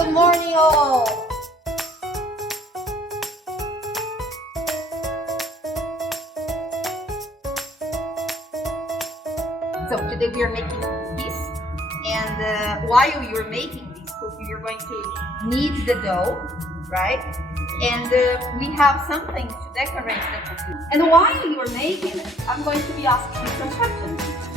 Good morning, all. So today we are making cookies, and while you're making these cookies, you're going to knead the dough, right? And we have something to decorate the cookies. And while you're making it, I'm going to be asking you some questions.